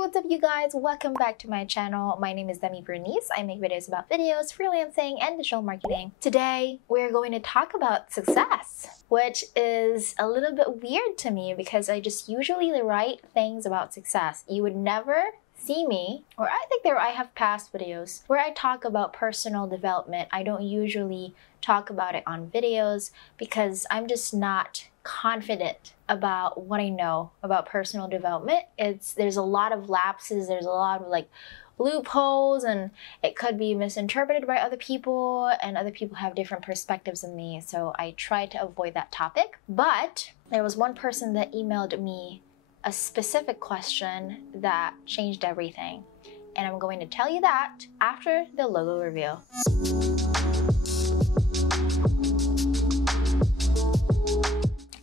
what's up you guys? Welcome back to my channel. My name is Demi Bernice. I make videos about videos, freelancing, and digital marketing. Today, we're going to talk about success, which is a little bit weird to me because I just usually write things about success. You would never see me, or I think I have past videos where I talk about personal development. I don't usually talk about it on videos because I'm just not confident about what I know about personal development. There's a lot of lapses, there's a lot of loopholes, and it could be misinterpreted by other people, and other people have different perspectives than me, so I try to avoid that topic. But there was one person that emailed me a specific question that changed everything, and I'm going to tell you that after the logo reveal.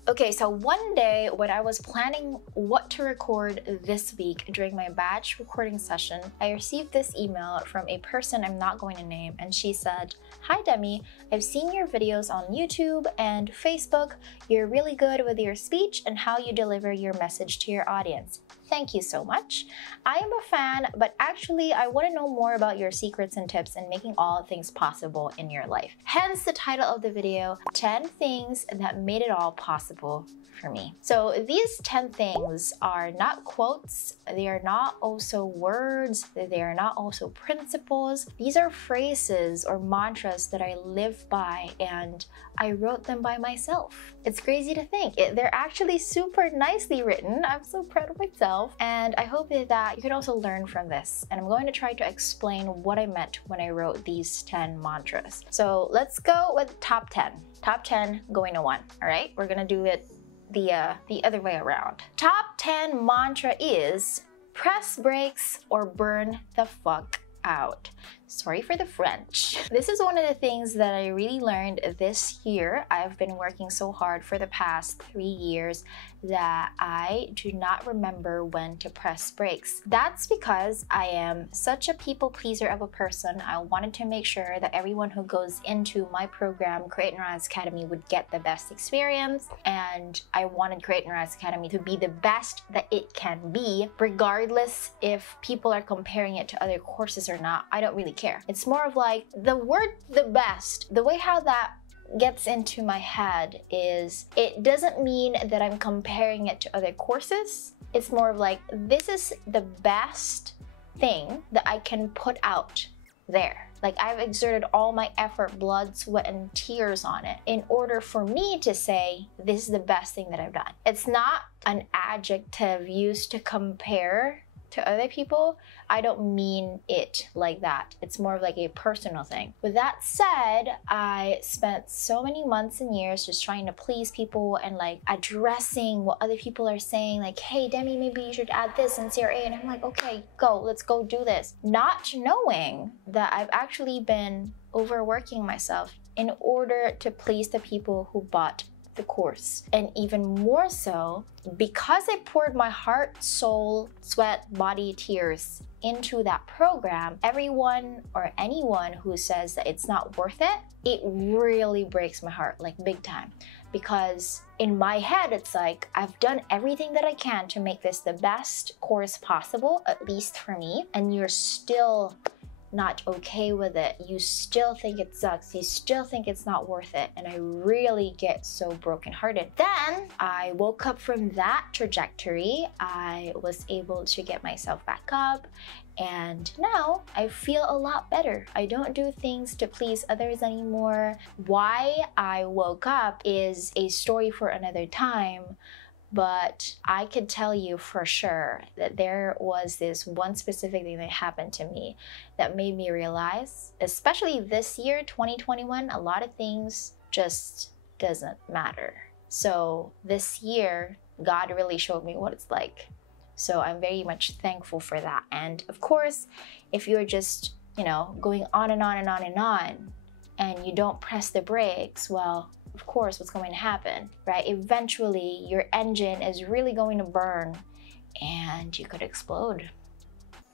Okay, so one day when I was planning what to record this week during my batch recording session, I received this email from a person I'm not going to name, and she said, "Hi Demi, I've seen your videos on YouTube and Facebook. You're really good with your speech and how you deliver your message to your audience. Thank you so much. I am a fan, but actually I want to know more about your secrets and tips in making all things possible in your life." Hence the title of the video, 10 things that made it all possible for me. So these 10 things are not quotes, they are not also words, they are not also principles. These are phrases or mantras that I live by, and I wrote them by myself. It's crazy to think. They're actually super nicely written. I'm so proud of myself, and I hope that you can also learn from this. And I'm going to try to explain what I meant when I wrote these 10 mantras. So let's go with top 10. Top 10 going to 1, all right? We're gonna do it the other way around. Top 10 mantra is press brakes or burn the fuck out. Sorry for the French. This is one of the things that I really learned this year. I've been working so hard for the past 3 years that I do not remember when to press brakes. That's because I am such a people pleaser of a person. I wanted to make sure that everyone who goes into my program, Create and Rise Academy, would get the best experience, and I wanted Create and Rise Academy to be the best that it can be, regardless if people are comparing it to other courses or not. I don't really care. It's more of like the word the best, the way how that gets into my head is, it doesn't mean that I'm comparing it to other courses. It's more of like, this is the best thing that I can put out there. Like, I've exerted all my effort, blood, sweat, and tears on it in order for me to say, this is the best thing that I've done. It's not an adjective used to compare to other people. I don't mean it like that. It's more of like a personal thing. With that said, I spent so many months and years just trying to please people and addressing what other people are saying, like, hey Demi, maybe you should add this in CRA, and I'm like, okay, let's go do this. Not knowing that I've actually been overworking myself in order to please the people who bought the course. And even more so, because I poured my heart, soul, sweat, body, tears into that program, everyone or anyone who says that it's not worth it, it really breaks my heart, like big time. Because in my head, it's like, I've done everything that I can to make this the best course possible, at least for me, and you're still not okay with it. You still think it sucks. You still think it's not worth it. And I really get so brokenhearted. Then I woke up from that trajectory. I was able to get myself back up, and now I feel a lot better. I don't do things to please others anymore. Why I woke up is a story for another time. But I could tell you for sure that there was this one specific thing that happened to me that made me realize, especially this year, 2021, a lot of things just doesn't matter. So this year, God really showed me what it's like. So I'm very much thankful for that. And of course, if you're just, going on and on and on and on, and you don't press the brakes, well, of course, what's going to happen, right? Eventually, your engine is really going to burn and you could explode.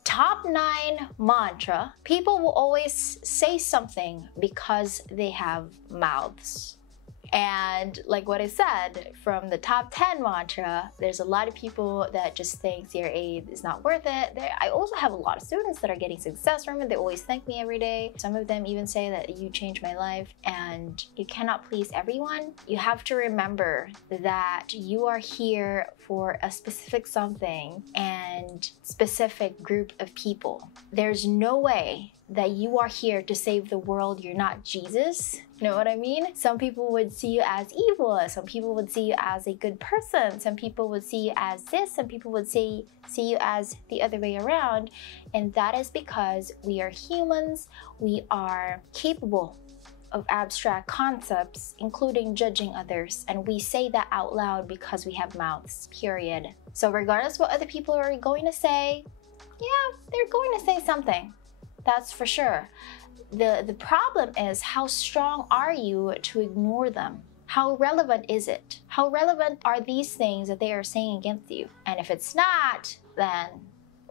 Top 9 mantra. People will always say something because they have mouths. And like what I said, from the top 10 mantra, there's a lot of people that just think CRA is not worth it. I also have a lot of students that are getting success from it. They always thank me every day. Some of them even say that you changed my life, and you cannot please everyone. You have to remember that you are here for a specific something and specific group of people. There's no way that you are here to save the world. You're not Jesus. You know what I mean? Some people would see you as evil. Some people would see you as a good person. Some people would see you as this. Some people would see you as the other way around. And that is because we are humans. We are capable of abstract concepts, including judging others. And we say that out loud because we have mouths, period. So regardless what other people are going to say, yeah, they're going to say something. That's for sure. The problem is, how strong are you to ignore them? How relevant is it? How relevant are these things that they are saying against you? And if it's not, then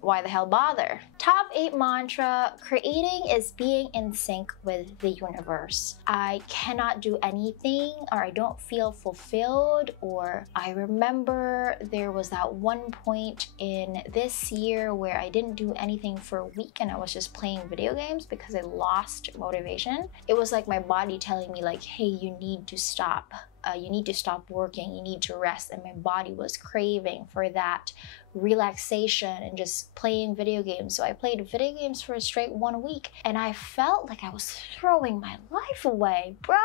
why the hell bother? Top 8 mantra: creating is being in sync with the universe. I cannot do anything, or I don't feel fulfilled, or I remember there was that one point in this year where I didn't do anything for a week and I was just playing video games because I lost motivation. It was like my body telling me like, hey, you need to stop. You need to stop working, you need to rest. And my body was craving for that relaxation and just playing video games. So I played video games for a straight 1 week, and I felt like I was throwing my life away, bro,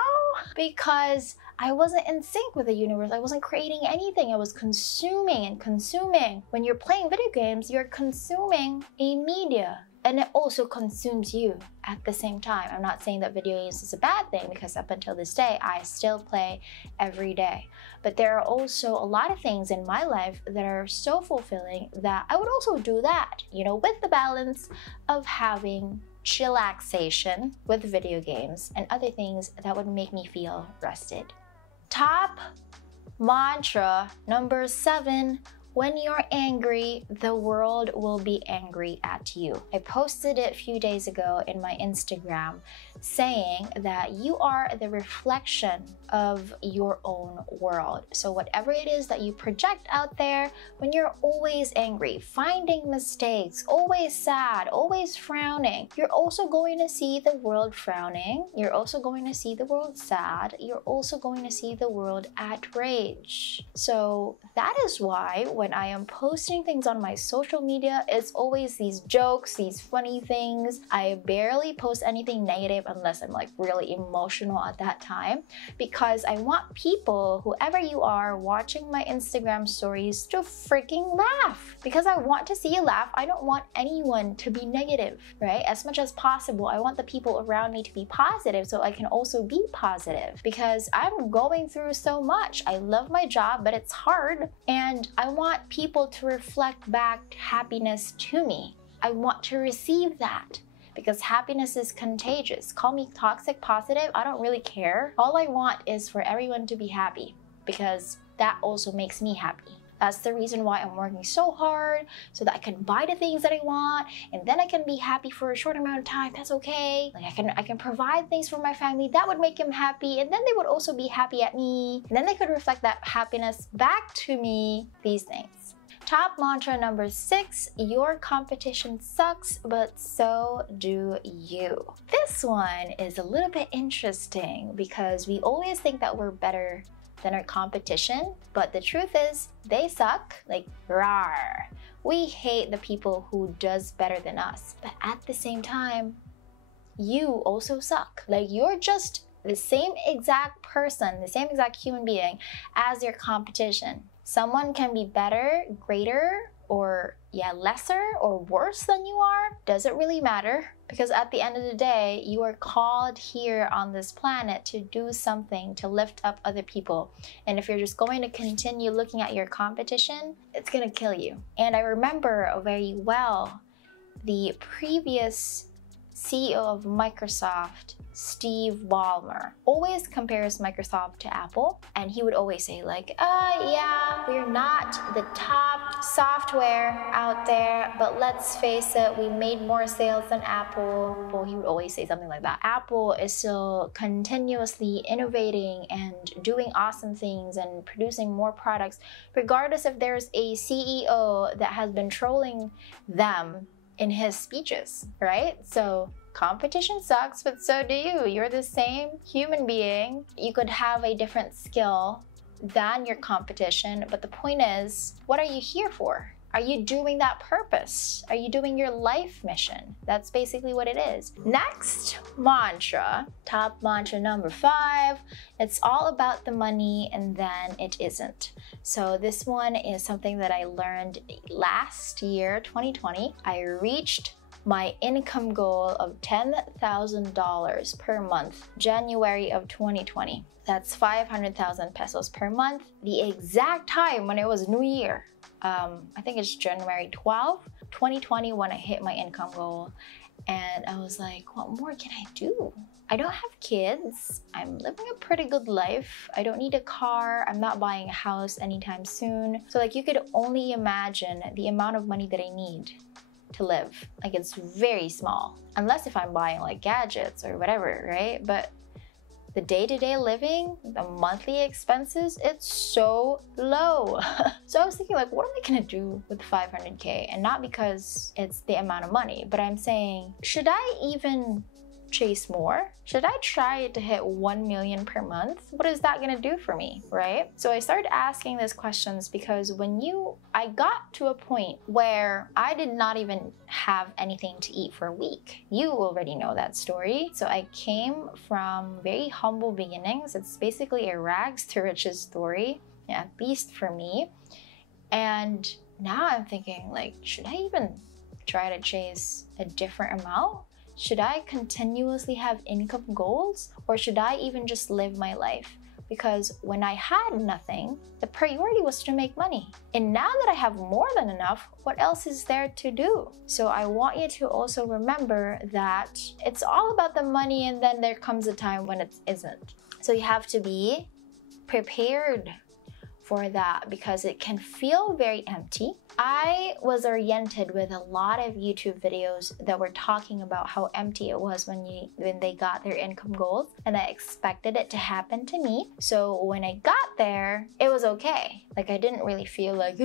because I wasn't in sync with the universe. I wasn't creating anything. I was consuming and consuming. When you're playing video games, you're consuming a media, and it also consumes you at the same time. I'm not saying that video games is a bad thing, because up until this day, I still play every day. But there are also a lot of things in my life that are so fulfilling that I would also do that, you know, with the balance of having chillaxation with video games and other things that would make me feel rested. Top mantra number 7: when you're angry, the world will be angry at you. I posted it a few days ago in my Instagram saying that you are the reflection of your own world. So whatever it is that you project out there, when you're always angry, finding mistakes, always sad, always frowning, you're also going to see the world frowning. You're also going to see the world sad. You're also going to see the world at rage. So that is why when I am posting things on my social media, it's always these jokes, these funny things. I barely post anything negative unless I'm like really emotional at that time, because I want people, whoever you are watching my Instagram stories, to freaking laugh, because I want to see you laugh. I don't want anyone to be negative, right? As much as possible, I want the people around me to be positive so I can also be positive, because I'm going through so much. I love my job, but it's hard, and I want people to reflect back happiness to me. I want to receive that, because happiness is contagious. Call me toxic positive, I don't really care. All I want is for everyone to be happy, because that also makes me happy. That's the reason why I'm working so hard, so that I can buy the things that I want, and then I can be happy for a short amount of time. That's okay. Like I can provide things for my family that would make them happy, and then they would also be happy at me, and then they could reflect that happiness back to me. These things. Top mantra number 6: your competition sucks, but so do you. This one is a little bit interesting, because we always think that we're better than our competition, but the truth is they suck. Like, rawr. We hate the people who does better than us, but at the same time, you also suck. Like, you're just the same exact person, the same exact human being as your competition. Someone can be better, greater, or lesser or worse than you are. Doesn't really matter, because at the end of the day, you are called here on this planet to do something to lift up other people. And if you're just going to continue looking at your competition, it's gonna kill you. And I remember very well the previous CEO of Microsoft, Steve Ballmer, always compares Microsoft to Apple, and he would always say like, yeah, we're not the top software out there, but let's face it, we made more sales than Apple. Well, he would always say something like that. Apple is still continuously innovating and doing awesome things and producing more products, regardless if there's a CEO that has been trolling them in his speeches, right? So competition sucks, but so do you. You're the same human being. You could have a different skill than your competition, but the point is, what are you here for? Are you doing that purpose? Are you doing your life mission? That's basically what it is. Next mantra, top mantra number 5, it's all about the money and then it isn't. So this one is something that I learned last year, 2020. I reached my income goal of $10,000 per month, January of 2020. That's 500,000 pesos per month. The exact time when it was New Year, I think it's January 12th, 2020 when I hit my income goal. And I was like, what more can I do? I don't have kids. I'm living a pretty good life. I don't need a car. I'm not buying a house anytime soon. So like you could only imagine the amount of money that I need to live. Like it's very small. Unless if I'm buying like gadgets or whatever, right? But the day-to-day living, the monthly expenses, it's so low. So I was thinking like, what am I gonna do with 500K? And not because it's the amount of money, but I'm saying, should I even chase more? Should I try to hit 1 million per month? What is that gonna do for me, right? So I started asking these questions because I got to a point where I did not even have anything to eat for a week. You already know that story. So I came from very humble beginnings. It's basically a rags to riches story, at least for me. And now I'm thinking like, should I even try to chase a different amount? Should I continuously have income goals, or should I even just live my life? Because when I had nothing, the priority was to make money. And now that I have more than enough, what else is there to do? So I want you to also remember that it's all about the money, and then there comes a time when it isn't. So you have to be prepared for that because it can feel very empty. I was oriented with a lot of YouTube videos that were talking about how empty it was when they got their income goals, and I expected it to happen to me. So when I got there, it was okay. Like I didn't really feel like,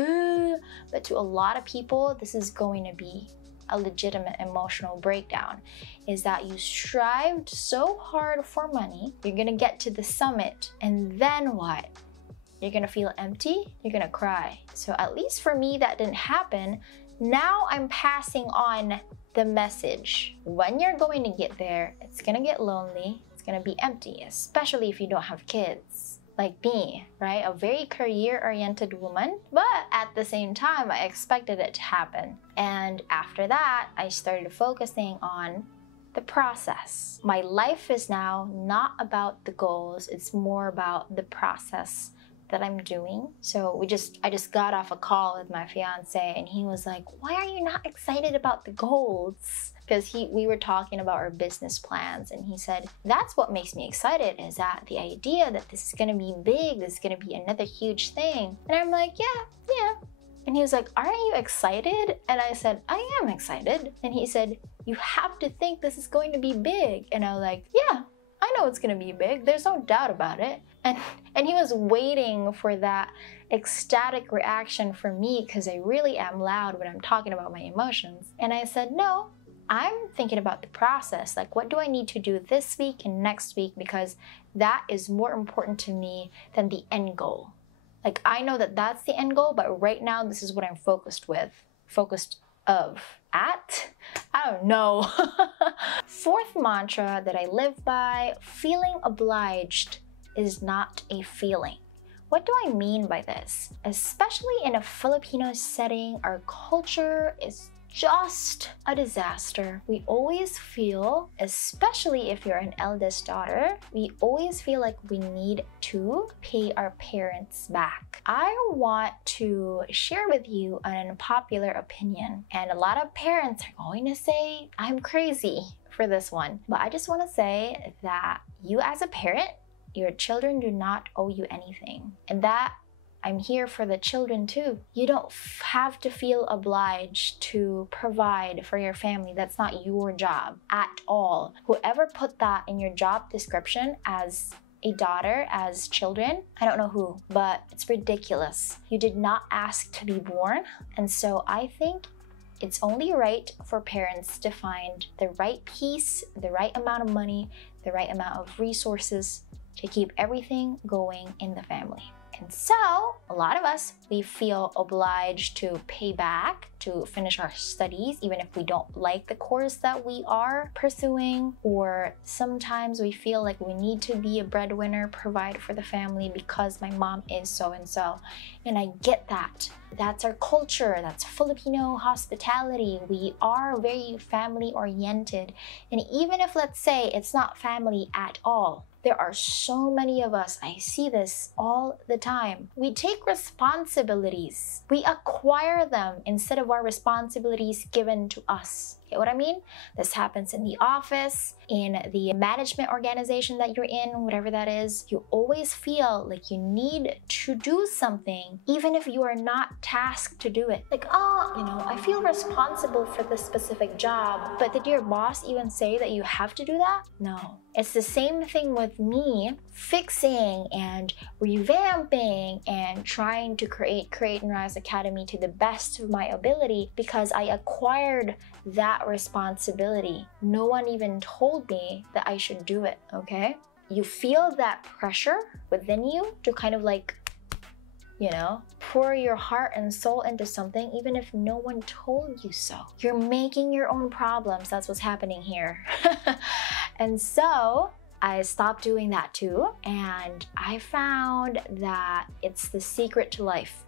but to a lot of people, this is going to be a legitimate emotional breakdown, is that you strived so hard for money, you're gonna get to the summit, and then what? You're gonna feel empty, you're gonna cry. So at least for me, that didn't happen. Now I'm passing on the message. When you're going to get there, it's gonna get lonely, it's gonna be empty, especially if you don't have kids. Like me, right? A very career-oriented woman, but at the same time, I expected it to happen. And after that, I started focusing on the process. My life is now not about the goals, it's more about the process that I'm doing. So I just got off a call with my fiance, and he was like, why are you not excited about the goals? Because we were talking about our business plans, and he said, that's what makes me excited, is that the idea that this is gonna be big, this is gonna be another huge thing. And I'm like, yeah. And he was like, aren't you excited? And I said, I am excited. And he said, you have to think this is going to be big. And I was like, yeah, I know it's gonna be big. There's no doubt about it. And he was waiting for that ecstatic reaction from me because I really am loud when I'm talking about my emotions. And I said, no, I'm thinking about the process. Like, what do I need to do this week and next week? Because that is more important to me than the end goal. Like, I know that that's the end goal, but right now, this is what I'm focused at? I don't know. Fourth mantra that I live by, feeling obliged is not a feeling. What do I mean by this? Especially in a Filipino setting, our culture is just a disaster. We always feel, especially if you're an eldest daughter, we always feel like we need to pay our parents back. I want to share with you an unpopular opinion, and a lot of parents are going to say I'm crazy for this one. But I just want to say that you as a parent, your children do not owe you anything. And that I'm here for the children too. You don't have to feel obliged to provide for your family. That's not your job at all. Whoever put that in your job description as a daughter, as children, I don't know who, but it's ridiculous. You did not ask to be born. And so I think it's only right for parents to find the right piece, the right amount of money, the right amount of resources to keep everything going in the family. And so a lot of us, we feel obliged to pay back to finish our studies, even if we don't like the course that we are pursuing, or sometimes we feel like we need to be a breadwinner, provide for the family because my mom is so-and-so. And I get that. That's our culture. That's Filipino hospitality. We are very family oriented. And even if, let's say, it's not family at all, there are so many of us, I see this all the time. We take responsibilities. We acquire them instead of our responsibilities given to us. Get what I mean? This happens in the office, in the management organization that you're in, whatever that is. You always feel like you need to do something, even if you are not tasked to do it. Like, oh, I feel responsible for this specific job, but did your boss even say that you have to do that? No. It's the same thing with me fixing and revamping and trying to create and rise academy to the best of my ability because I acquired that responsibility. No one even told me that I should do it, okay? You feel that pressure within you to kind of like, pour your heart and soul into something even if no one told you so. You're making your own problems. That's what's happening here. And so I stopped doing that too, and I found that it's the secret to life,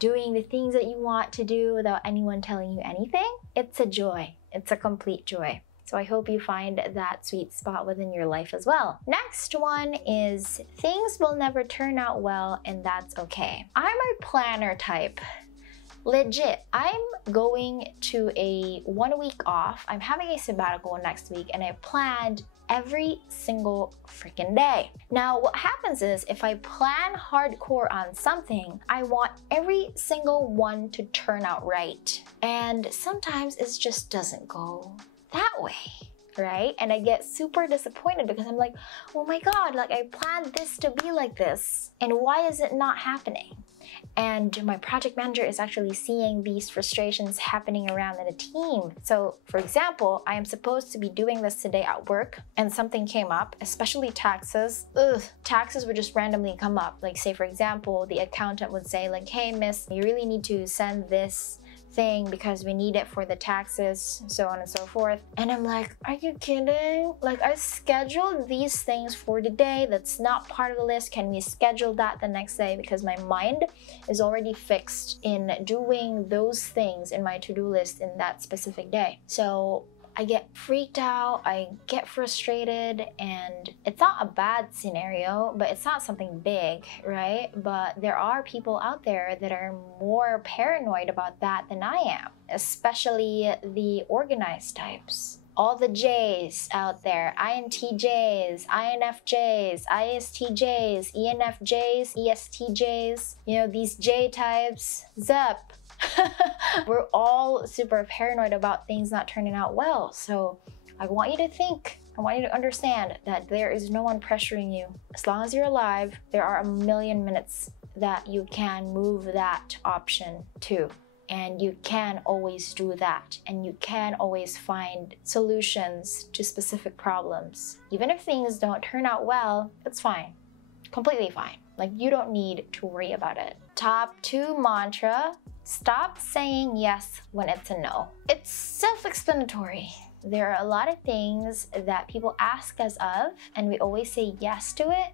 doing the things that you want to do without anyone telling you anything. It's a joy. It's a complete joy. So I hope you find that sweet spot within your life as well. Next one is things will never turn out well, and that's okay. I'm a planner type. Legit, I'm going to a 1 week off. I'm having a sabbatical next week, and I planned every single freaking day. Now, what happens is if I plan hardcore on something, I want every single one to turn out right. And sometimes it just doesn't go that way, right? And I get super disappointed because I'm like, oh my God, like I planned this to be like this, and why is it not happening? And my project manager is actually seeing these frustrations happening around in the team. So for example, I am supposed to be doing this today at work and something came up, especially taxes. Taxes would just randomly come up. Like say for example, the accountant would say like, hey miss, you really need to send this thing because we need it for the taxes, so on and so forth. And I'm like, are you kidding? Like I scheduled these things for today. That's not part of the list. Can we schedule that the next day? Because my mind is already fixed in doing those things in my to-do list in that specific day. So I get freaked out, I get frustrated, and it's not a bad scenario, but it's not something big, right? But there are people out there that are more paranoid about that than I am, especially the organized types. All the J's out there, INTJs, INFJs, ISTJs, ENFJs, ESTJs, these J types, ZEP. We're all super paranoid about things not turning out well. So I want you to think, I want you to understand that there is no one pressuring you. As long as you're alive, there are a million minutes that you can move that option to. And you can always do that. And you can always find solutions to specific problems. Even if things don't turn out well, it's fine. Completely fine. Like you don't need to worry about it. Top 2 mantra. Stop saying yes when it's a no. It's self-explanatory. There are a lot of things that people ask us of, and we always say yes to it,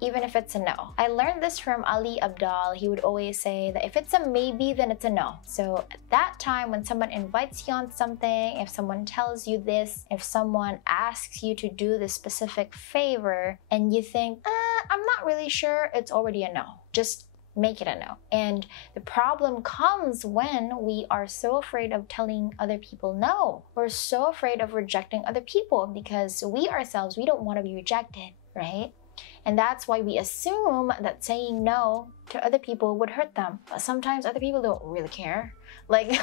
even if it's a no. I learned this from Ali Abdal. He would always say that if it's a maybe, then it's a no. So at that time, when someone invites you on something, if someone tells you this, if someone asks you to do this specific favor, and you think, I'm not really sure, it's already a no. Just make it a no. And the problem comes when we are so afraid of telling other people no. We're so afraid of rejecting other people because we ourselves, we don't want to be rejected, right? And that's why we assume that saying no to other people would hurt them. But sometimes other people don't really care. Like,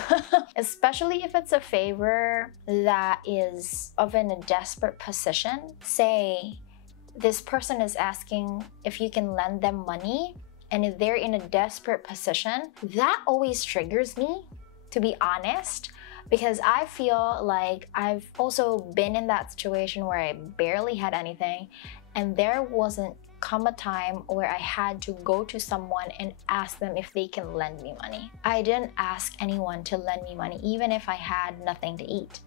especially if it's a favor that is of in a desperate position. Say, this person is asking if you can lend them money, and if they're in a desperate position, that always triggers me, to be honest, because I feel like I've also been in that situation where I barely had anything, and there wasn't come a time where I had to go to someone and ask them if they can lend me money. I didn't ask anyone to lend me money, even if I had nothing to eat.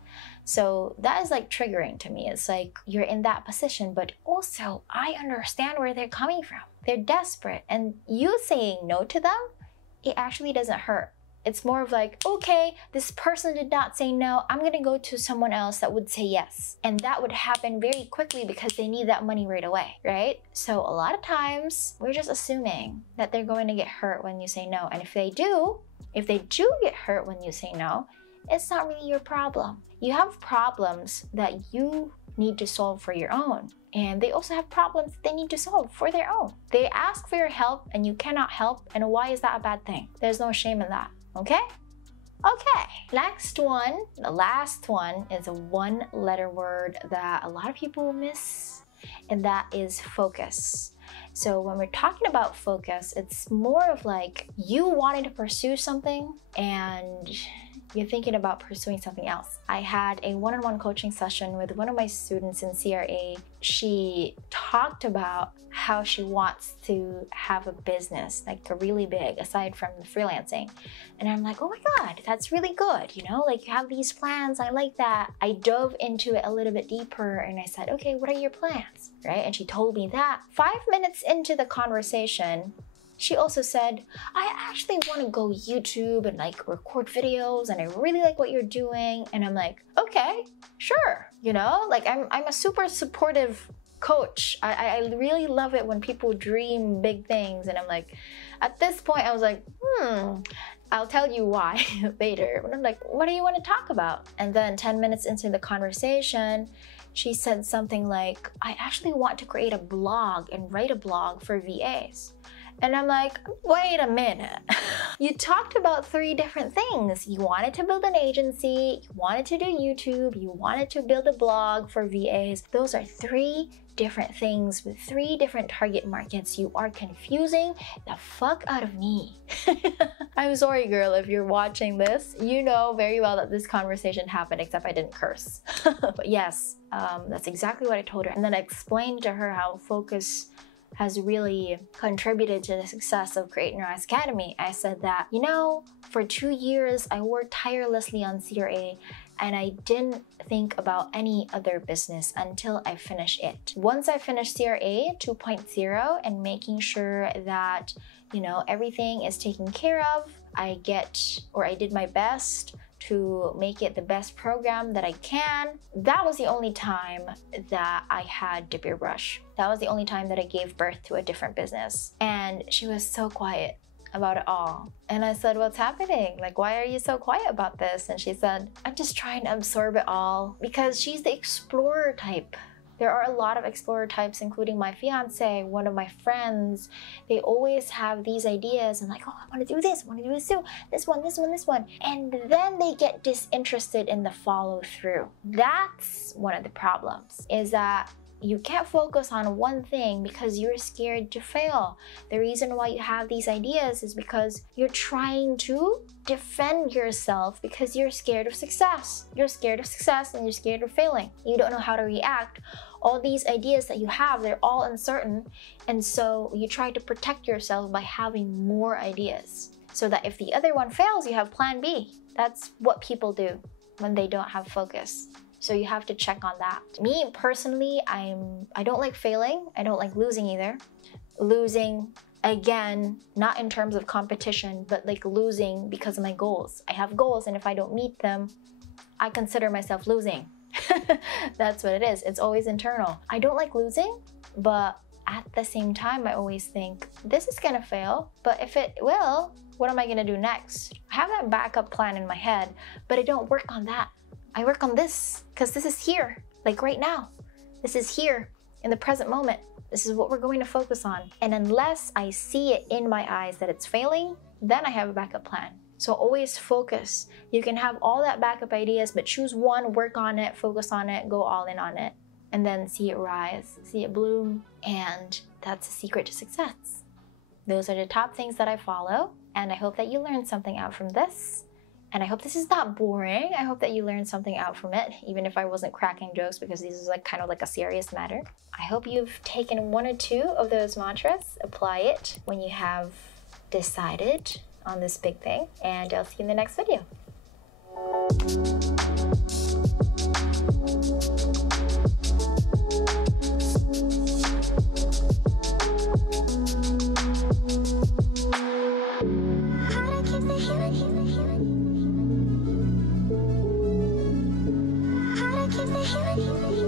So that is like triggering to me. It's like you're in that position, but also I understand where they're coming from. They're desperate, and you saying no to them, it actually doesn't hurt. It's more of like, okay, this person did not say no, I'm gonna go to someone else that would say yes. And that would happen very quickly because they need that money right away, right? So a lot of times, we're just assuming that they're going to get hurt when you say no. And if they do get hurt when you say no, it's not really your problem. You have problems that you need to solve for your own. And they also have problems they need to solve for their own. They ask for your help and you cannot help, and why is that a bad thing? There's no shame in that, okay? Okay, next one, the last one is a one-letter word that a lot of people miss, and that is focus. So when we're talking about focus, it's more of like you wanting to pursue something and you're thinking about pursuing something else. I had a one-on-one coaching session with one of my students in CRA. She talked about how she wants to have a business, like a really big, aside from the freelancing. And I'm like, oh my God, that's really good. You know, like you have these plans, I like that. I dove into it a little bit deeper and I said, okay, what are your plans, right? And she told me that. 5 minutes into the conversation, she also said, I actually want to go YouTube and like record videos, and I really like what you're doing. And I'm like, okay, sure. You know, like I'm a super supportive coach. I really love it when people dream big things. And I'm like, at this point I was like, I'll tell you why later. But I'm like, what do you want to talk about? And then 10 minutes into the conversation, she said something like, I actually want to create a blog and write a blog for VAs. And I'm like, wait a minute. You talked about 3 different things. You wanted to build an agency, you wanted to do YouTube, you wanted to build a blog for VAs. Those are 3 different things with 3 different target markets. You are confusing the fuck out of me. I'm sorry, girl, if you're watching this. You know very well that this conversation happened, except I didn't curse. But yes, that's exactly what I told her. And then I explained to her how focus has really contributed to the success of Create Your Eyes Academy. I said that, you know, for 2 years, I worked tirelessly on CRA and I didn't think about any other business until I finished it. Once I finished CRA 2.0 and making sure that, you know, everything is taken care of, I did my best to make it the best program that I can. That was the only time that I had Dip Your Brush. That was the only time that I gave birth to a different business. And she was so quiet about it all. And I said, what's happening? Like, why are you so quiet about this? And she said, I'm just trying to absorb it all, because she's the explorer type. There are a lot of explorer types, including my fiance, one of my friends. They always have these ideas and like, oh, I want to do this, I want to do this too, this one. And then they get disinterested in the follow through. That's one of the problems, is that you can't focus on one thing because you're scared to fail. The reason why you have these ideas is because you're trying to defend yourself because you're scared of success. You're scared of success and you're scared of failing. You don't know how to react. All these ideas that you have, they're all uncertain. And so you try to protect yourself by having more ideas, so that if the other one fails, you have plan B. That's what people do when they don't have focus. So you have to check on that. Me personally, I don't like failing. I don't like losing either. Losing, again, not in terms of competition, but like losing because of my goals. I have goals, and if I don't meet them, I consider myself losing. That's what it is. It's always internal. I don't like losing, but at the same time, I always think, this is gonna fail, but if it will, what am I gonna do next? I have that backup plan in my head, but I don't work on that. I work on this, because this is here, like right now. This is here, in the present moment. This is what we're going to focus on. And unless I see it in my eyes that it's failing, then I have a backup plan. So always focus. You can have all that backup ideas, but choose one, work on it, focus on it, go all in on it, and then see it rise, see it bloom. And that's the secret to success. Those are the top things that I follow. And I hope that you learned something out from this. And I hope this is not boring. I hope that you learned something out from it, even if I wasn't cracking jokes, because this is like kind of like a serious matter. I hope you've taken 1 or 2 of those mantras, apply it when you have decided on this big thing, and I'll see you in the next video. How to keep the healing.